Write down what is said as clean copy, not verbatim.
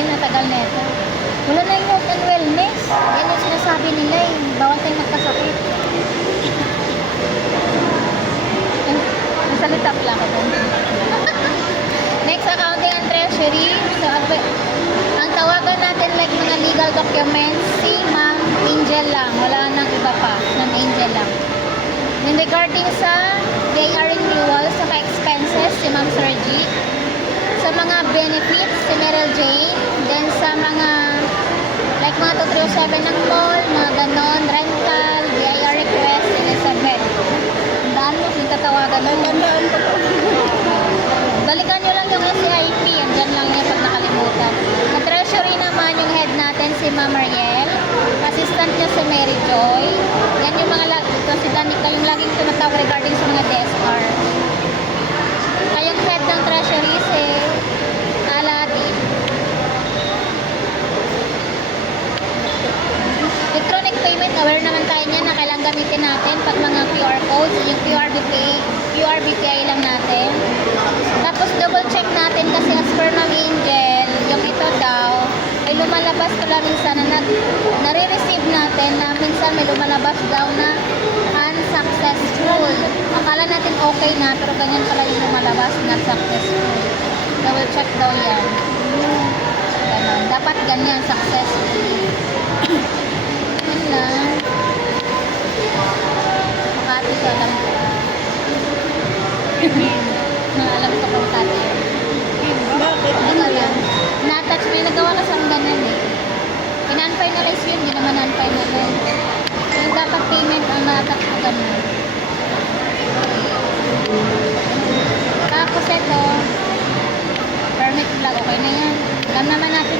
namin, natagal na ito. Wala na yung health and wellness. Yan yung sinasabi nila eh. Bawal tayong magkasakit. Nasalita pala ako doon. Next, accounting and treasury. So, ang tawagan natin like mga legal documents, si Ma'am Angel lang. Wala nang iba pa. Ma'am Angel lang. Then regarding sa DIR renewal, sa expenses, si Ma'am Sergi. Sa mga benefits, si Meryl Jane. Then sa mga like mga 2307 ng mall, mga ganon, rental, DIR request, Elizabeth. Tandaan mo, yung tatawagan mo. Tandaan ko po. Balikan nyo lang yung SCIP, andyan lang niya pag nakalimutan. Sa treasury naman, yung head natin si Ma'am Mariel. Assistant niya si Mary Joy. Yan yung mga, ito si Danica, yung laging tumatawag regarding sa mga DSR. Kayong head ng treasury si Aladdin. Electronic payment, aware naman tayo niyan na kailangan gamitin natin pag mga QR codes, yung QR BPI lang natin. Tapos double check natin kasi as per Ma'am Angel, yung ito daw, ay lumalabas ko lang minsan na nare-receive natin na minsan may lumalabas daw na unsuccessful. Akala natin okay na, pero ganyan pala yung lumalabas na successful. Double check daw yan. Ganon. Dapat ganyan, successful. Yun lang. Makati ko alam ko. Alam ko kung tati yun. Bakit? Hindi ko alam. Na-touch, may nagawa ka siyang ganun eh. In-unfinalize yun, hindi naman unfinalize. Yung dapat payment ang na-touch mo ganun. Tapos ito, permit vlog, okay na yan. Alam naman natin